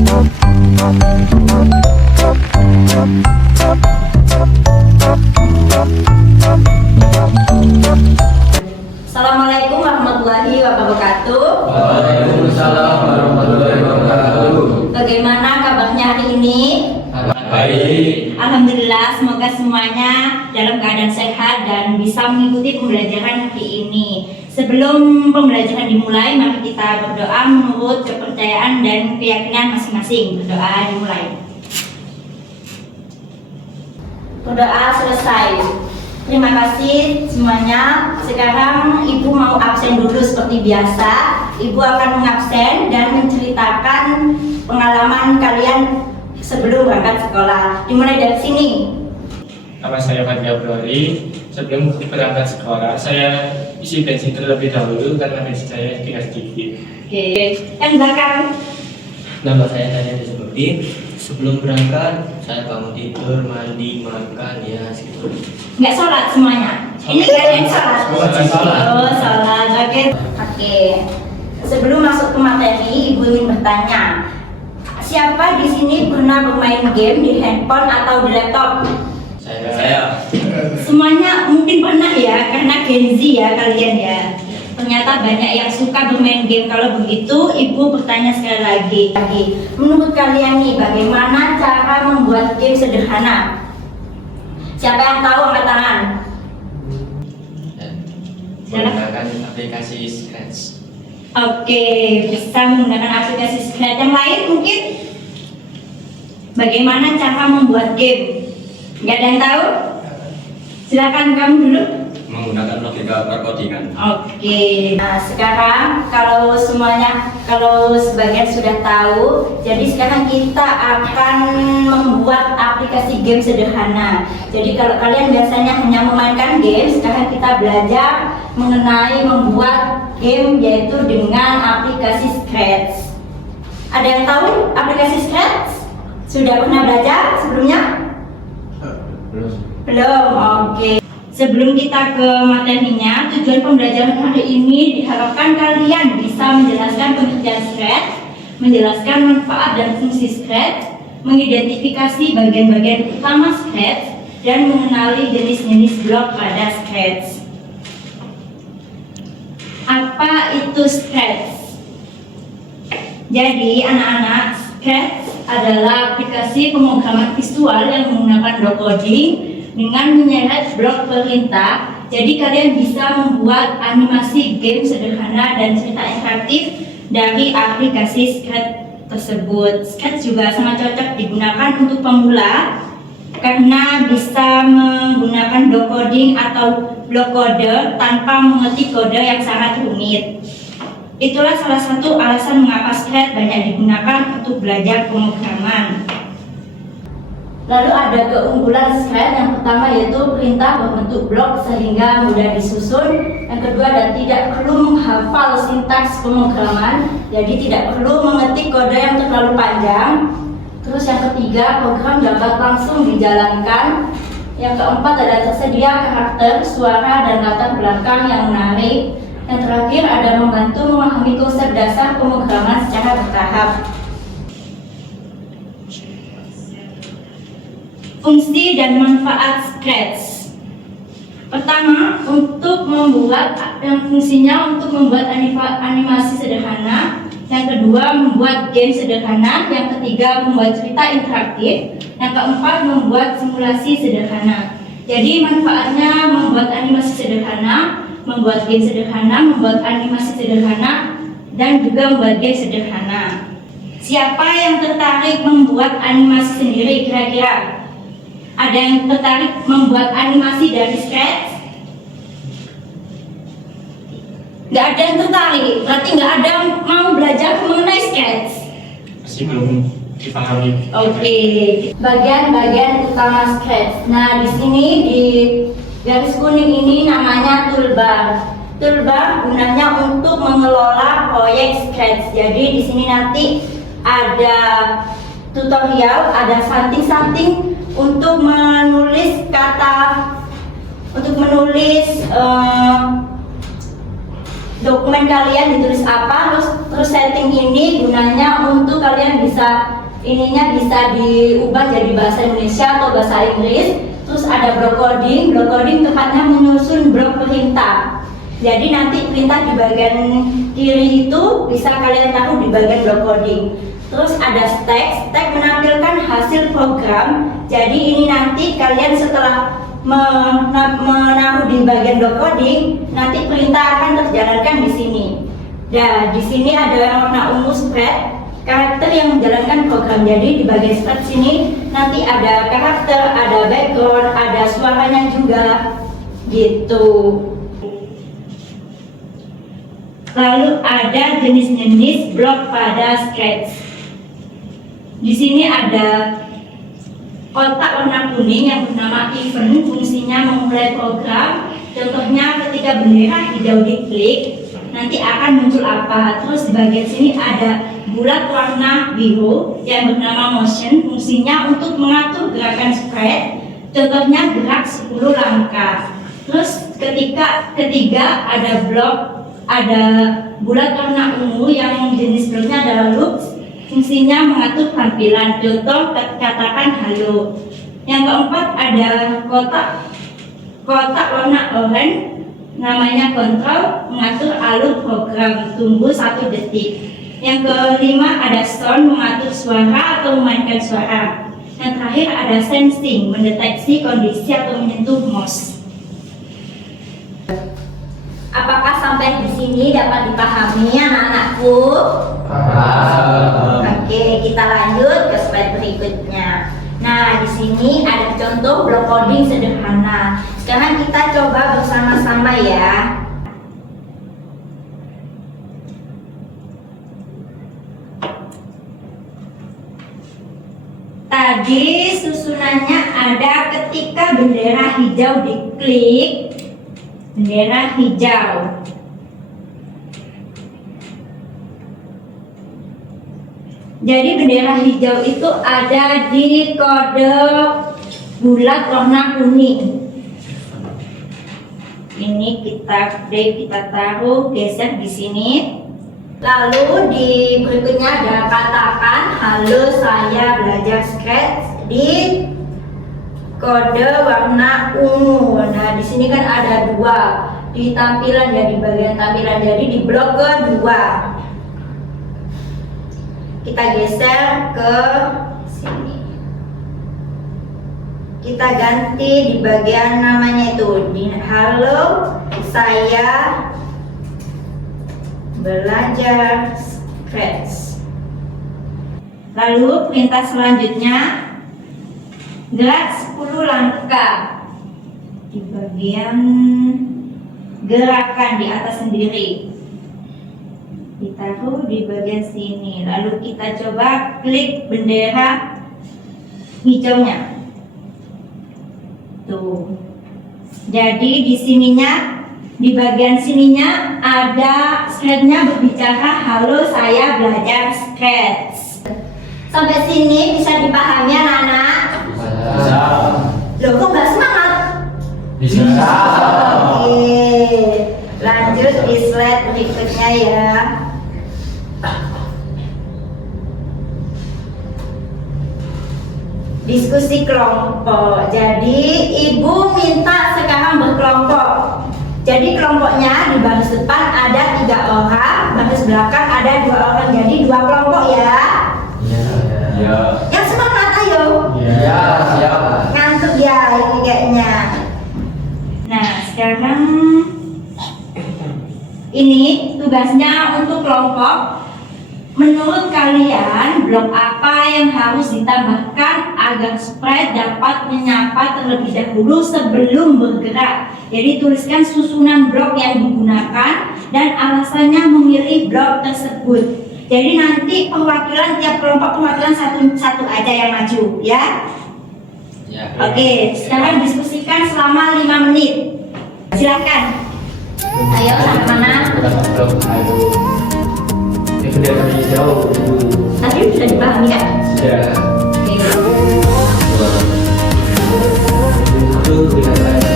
Assalamualaikum warahmatullahi wabarakatuh. Waalaikumsalam warahmatullahi wabarakatuh. Bagaimana kabarnya hari ini? Baik. Alhamdulillah, semoga semuanya dalam keadaan sehat dan bisa mengikuti pembelajaran hari ini. Sebelum pembelajaran dimulai, mari kita berdoa menurut kepercayaan dan keyakinan masing-masing. Berdoa dimulai. Berdoa selesai. Terima kasih semuanya. Sekarang Ibu mau absen dulu seperti biasa. Ibu akan mengabsen dan menceritakan pengalaman kalian sebelum berangkat sekolah. Dimulai dari sini. Nama saya Fatia Brori. Sebelum berangkat sekolah, saya isi bensin terlebih dahulu karena bensin saya tidak sedikit. Oke, yang belakang. Nama saya Daniel Seperti. Sebelum berangkat, saya bangun tidur, mandi, makan, ya segitu. Nggak sholat semuanya. Ini kalian sholat. Sholat. Oh, sholat. Oke. Sebelum masuk ke materi, Ibu ingin bertanya, siapa di sini pernah bermain game di handphone atau di laptop? Saya. Semuanya mungkin pernah ya, karena Gen Z ya kalian ya. Ternyata banyak yang suka bermain game. Kalau begitu, Ibu bertanya sekali lagi. Menurut kalian nih, bagaimana cara membuat game sederhana? Siapa yang tahu angkat tangan? Menggunakan aplikasi Scratch. Oke, bisa menggunakan aplikasi Scratch. Yang lain mungkin? Bagaimana cara membuat game? Nggak ada yang tahu? Silakan kamu dulu. Menggunakan logika perkodingan. Oke, nah sekarang kalau sebagian sudah tahu, jadi sekarang kita akan membuat aplikasi game sederhana. Jadi kalau kalian biasanya hanya memainkan game, sekarang kita belajar mengenai membuat game yaitu dengan aplikasi Scratch. Ada yang tahu aplikasi Scratch? Sudah pernah belajar sebelumnya? Belum, oke. Sebelum kita ke materinya, tujuan pembelajaran hari ini diharapkan kalian bisa menjelaskan pengertian Scratch, menjelaskan manfaat dan fungsi Scratch, mengidentifikasi bagian-bagian utama Scratch, dan mengenali jenis-jenis blok pada Scratch. Apa itu Scratch? Jadi anak-anak, Scratch adalah aplikasi pemrograman visual yang menggunakan block coding dengan menyeret blok perintah. Jadi kalian bisa membuat animasi game sederhana dan cerita interaktif dari aplikasi Scratch tersebut. Scratch juga sangat cocok digunakan untuk pemula karena bisa menggunakan block coding atau block code tanpa mengerti kode yang sangat rumit. Itulah salah satu alasan mengapa Scratch banyak digunakan untuk belajar pemrograman. Lalu ada keunggulan Scratch. Yang pertama yaitu perintah berbentuk blok sehingga mudah disusun. Yang kedua, dan tidak perlu menghafal sintaks pemrograman, jadi tidak perlu mengetik kode yang terlalu panjang. Terus yang ketiga, program dapat langsung dijalankan. Yang keempat, ada tersedia karakter, suara, dan latar belakang yang menarik. Yang terakhir, ada membantu memahami konsep dasar pemrograman secara bertahap. Fungsi dan manfaat Scratch. Pertama, untuk membuat fungsinya untuk membuat animasi sederhana. Yang kedua, membuat game sederhana. Yang ketiga, membuat cerita interaktif. Yang keempat, membuat simulasi sederhana. Jadi manfaatnya membuat animasi sederhana, membuat game sederhana, membuat animasi sederhana, dan juga membuat game sederhana. Siapa yang tertarik membuat animasi sendiri kira-kira? Ada yang tertarik membuat animasi dari Scratch? Nggak ada yang tertarik, berarti nggak ada yang mau belajar mengenai Scratch. Masih belum dipahami. Oke, bagian-bagian utama Scratch. Nah, di sini di garis kuning ini namanya toolbar. Toolbar gunanya untuk mengelola proyek Scratch. Jadi di sini nanti ada tutorial, ada santing-santing untuk menulis kata, untuk menulis dokumen kalian ditulis apa, terus setting ini gunanya untuk kalian bisa bisa diubah jadi bahasa Indonesia atau bahasa Inggris. Terus ada block coding tepatnya menyusun blok perintah. Jadi nanti perintah di bagian kiri itu bisa kalian taruh di bagian block coding. Terus ada stack menampilkan hasil program. Jadi ini nanti kalian setelah menaruh di bagian block coding, nanti perintah akan terjalankan di sini. Nah, di sini ada yang warna ungu spread, karakter yang menjalankan program. Jadi di bagian spread sini nanti ada karakter, ada background, ada suaranya juga gitu. Lalu ada jenis-jenis blok pada Scratch. Di sini ada kotak warna kuning yang bernama event, fungsinya memulai program. Contohnya ketika bendera hijau diklik, nanti akan muncul apa. Terus di bagian sini ada bulat warna biru yang bernama motion, fungsinya untuk mengatur gerakan spread. Contohnya gerak 10 langkah. Terus ketiga ada bulat warna ungu yang jenis bloknya adalah loops, fungsinya mengatur tampilan. Contoh katakan halo. Yang keempat ada kotak warna oranye, namanya kontrol, mengatur alur program, tunggu 1 detik. Yang kelima ada sound, mengatur suara atau memainkan suara. Yang terakhir ada sensing, mendeteksi kondisi atau menyentuh mouse. Apakah sampai di sini dapat dipahami anak-anakku? Oke, kita lanjut ke slide berikutnya. Nah, di sini ada contoh blok coding sederhana. Sekarang kita coba bersama-sama ya. Tadi susunannya ada ketika bendera hijau diklik, bendera hijau. Jadi bendera hijau itu ada di kode bulat warna kuning. Ini kita taruh geser di sini. Lalu di berikutnya ada katakan halo saya belajar Scratch di kode warna ungu. Nah, di sini kan ada 2 di tampilan ya, di bagian tampilan. Jadi di blok kedua. Kita geser ke sini. Kita ganti di bagian namanya itu di halo saya belajar Scratch. Lalu perintah selanjutnya gerak 10 langkah di bagian gerakan di atas sendiri. Ditaruh di bagian sini. Lalu kita coba klik bendera hijaunya. Tuh. Jadi di sininya, di bagian sininya ada slide-nya berbicara halo saya belajar Scratch. Sampai sini bisa dipahami anak-anak? Bisa. Loh, kok nggak semangat? Bisa. Oke, lanjut di slide berikutnya ya. Diskusi kelompok. Jadi ibu minta sekarang berkelompok. Jadi kelompoknya di baris depan ada 3 orang, baris belakang ada 2 orang. Jadi 2 kelompok ya. Ya. Yang semangat ayo. Ya, siap. Ngantuk ya ini kayaknya. Nah, sekarang ini tugasnya untuk kelompok. Menurut kalian, blok apa yang harus ditambahkan agar sprite dapat menyapa terlebih dahulu sebelum bergerak? Jadi tuliskan susunan blok yang digunakan dan alasannya memilih blok tersebut. Jadi nanti perwakilan tiap kelompok perwakilan satu aja yang maju, ya? Ya. Oke, sekarang diskusikan selama 5 menit. Silakan. Ayo, sampai mana? Ayo. Ini bendera hijau. Tadi sudah dipahami ya? Sudah. Oke. Itu tidak lagi.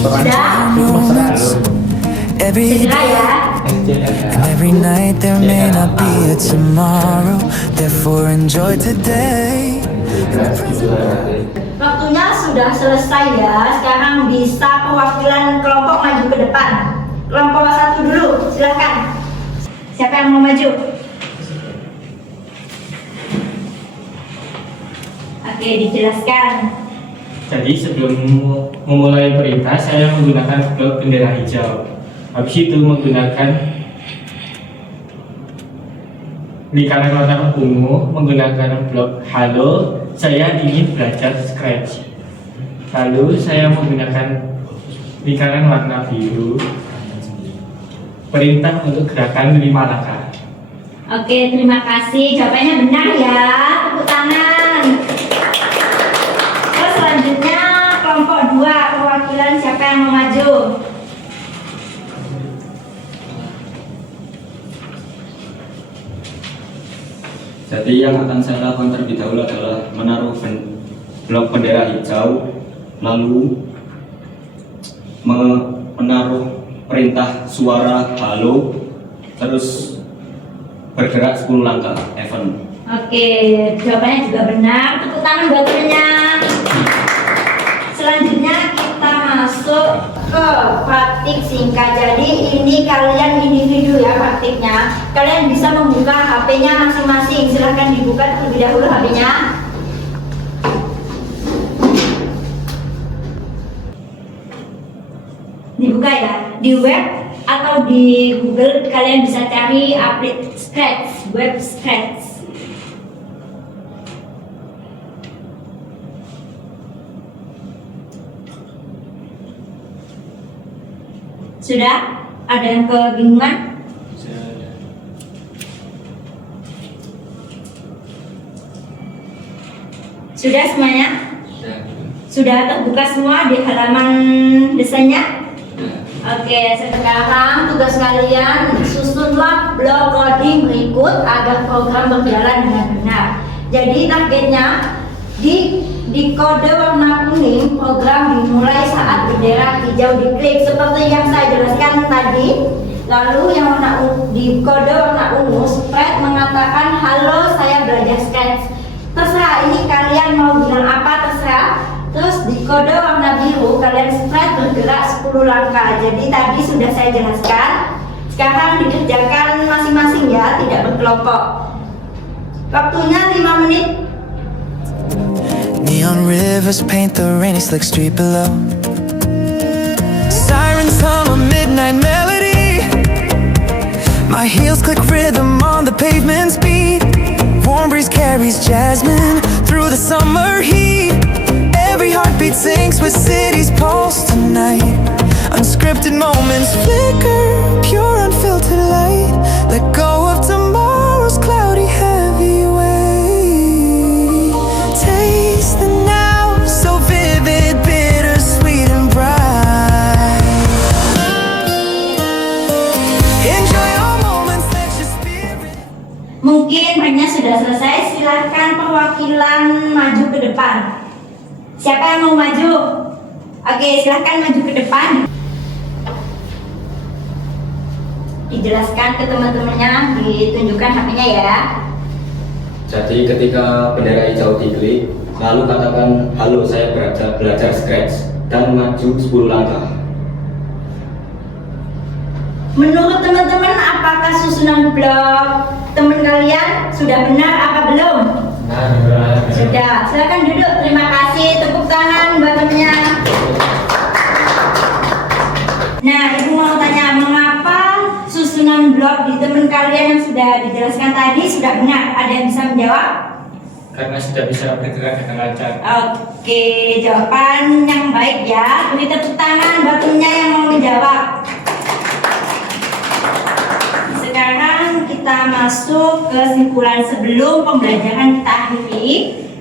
Sudah? romance. Every Segera day ya. and every night there may not be a tomorrow. Therefore enjoy today. Waktunya sudah selesai ya. Sekarang bisa perwakilan kelompok maju ke depan. Kelompok 1 dulu, silakan. Siapa yang mau maju? Oke, dijelaskan. Jadi sebelum memulai perintah, saya menggunakan blok bendera hijau. Habis itu menggunakan lingkaran warna ungu, menggunakan blok halo. Saya ingin belajar Scratch. Lalu saya menggunakan lingkaran warna biru. Perintah untuk gerakan 5 langkah. Oke, terima kasih. Jawabannya benar ya. Tepuk tangan. Terus selanjutnya kelompok 2, perwakilan siapa yang mau maju? Jadi yang akan saya lakukan terlebih dahulu adalah menaruh blok bendera hijau, lalu menaruh perintah suara halo, terus bergerak 10 langkah, event. Oke, jawabannya juga benar. Tepuk tangan buat temennya. Selanjutnya kita masuk ke praktik singkat. Jadi ini kalian individu ya praktiknya. Kalian bisa membuka HP-nya masing-masing. Silahkan dibuka terlebih dahulu HP-nya. Dibuka ya. Di web atau di Google kalian bisa cari aplikasi Scratch, web Scratch. Sudah? Ada yang kebingungan? Sudah semuanya? Sudah terbuka semua di halaman desainnya? Oke, sekarang tugas kalian susunlah blok coding berikut agar program berjalan dengan benar. Jadi targetnya di kode warna kuning program dimulai saat bendera hijau diklik seperti yang saya jelaskan tadi. Lalu yang di kode warna ungu spread mengatakan halo saya belajar Scratch. Terserah ini kalian mau bilang apa terserah. Terus di kode warna biru kalian spread bergerak 10 langkah. Jadi tadi sudah saya jelaskan. Sekarang dikerjakan masing-masing ya, tidak berkelompok. Waktunya 5 menit. Neon rivers paint the rainy slick street below. Sirens hum a midnight melody. My heels click rhythm on the pavement's beat. Warm breeze carries jasmine through the summer heat. Every heartbeat sinks with city's pulse tonight. Unscripted moments flicker, pure unfiltered light. Let go of tomorrow's cloudy heavy weight. Taste the now, so vivid, bittersweet and bright. Enjoy all moments, let your spirit. Mungkin banyak sudah selesai. Silakan perwakilan maju ke depan. Siapa yang mau maju? Oke, silahkan maju ke depan. Dijelaskan ke teman-temannya, ditunjukkan HP-nya ya. Jadi ketika bendera hijau diklik, lalu katakan halo saya belajar Scratch dan maju 10 langkah. Menurut teman-teman, apakah susunan blok teman kalian sudah benar apa belum? Sudah, silakan duduk. Terima kasih, tepuk tangan buat temennya. Nah, ibu mau tanya, mengapa susunan blok di teman kalian yang sudah dijelaskan tadi sudah benar? Ada yang bisa menjawab? Karena sudah bisa bergerak dengan lancar. Oke, jawaban yang baik ya. Beri tepuk tangan buat temennya yang mau menjawab. Sekarang kita masuk ke kesimpulan sebelum pembelajaran kita akhiri.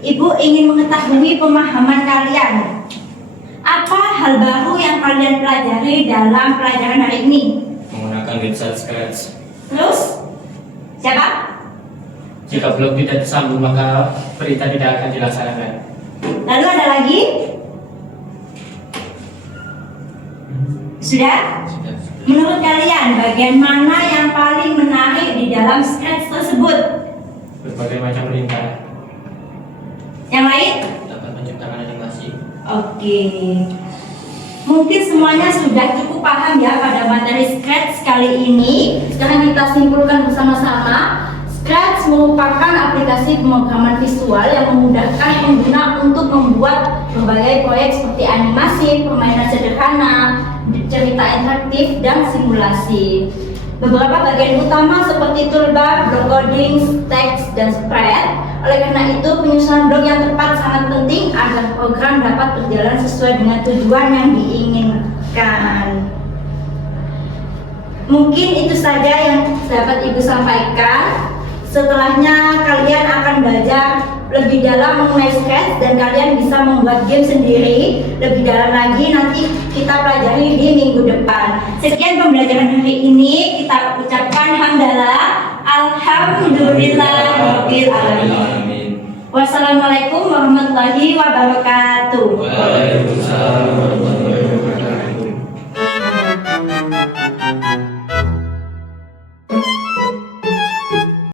Ibu ingin mengetahui pemahaman kalian. Apa hal baru yang kalian pelajari dalam pelajaran hari ini? Menggunakan website Scratch. Terus? Siapa? Jika blok tidak tersambung maka perintah tidak akan dilaksanakan. Lalu ada lagi? Sudah? Sudah. Menurut kalian, bagian mana yang paling menarik di dalam Scratch tersebut? Berbagai macam perintah. Yang lain? Dapat menciptakan animasi. Oke. Mungkin semuanya sudah cukup paham ya pada materi Scratch kali ini. Sekarang kita simpulkan bersama-sama. Scratch merupakan aplikasi pemrograman visual yang memudahkan pengguna untuk membuat berbagai proyek seperti animasi, permainan sederhana, cerita interaktif, dan simulasi. Beberapa bagian utama seperti toolbar, block coding, teks, dan spread. Oleh karena itu, penyusunan blok yang tepat sangat penting agar program dapat berjalan sesuai dengan tujuan yang diinginkan. Mungkin itu saja yang dapat Ibu sampaikan. Setelahnya kalian akan belajar lebih dalam mengenai Scratch dan kalian bisa membuat game sendiri lebih dalam lagi, nanti kita pelajari di minggu depan. Sekian pembelajaran hari ini, kita ucapkan hamdalah, alhamdulillahirabbil alamin. Wassalamualaikum warahmatullahi wabarakatuh. Waalaikumsalam warahmatullahi wabarakatuh.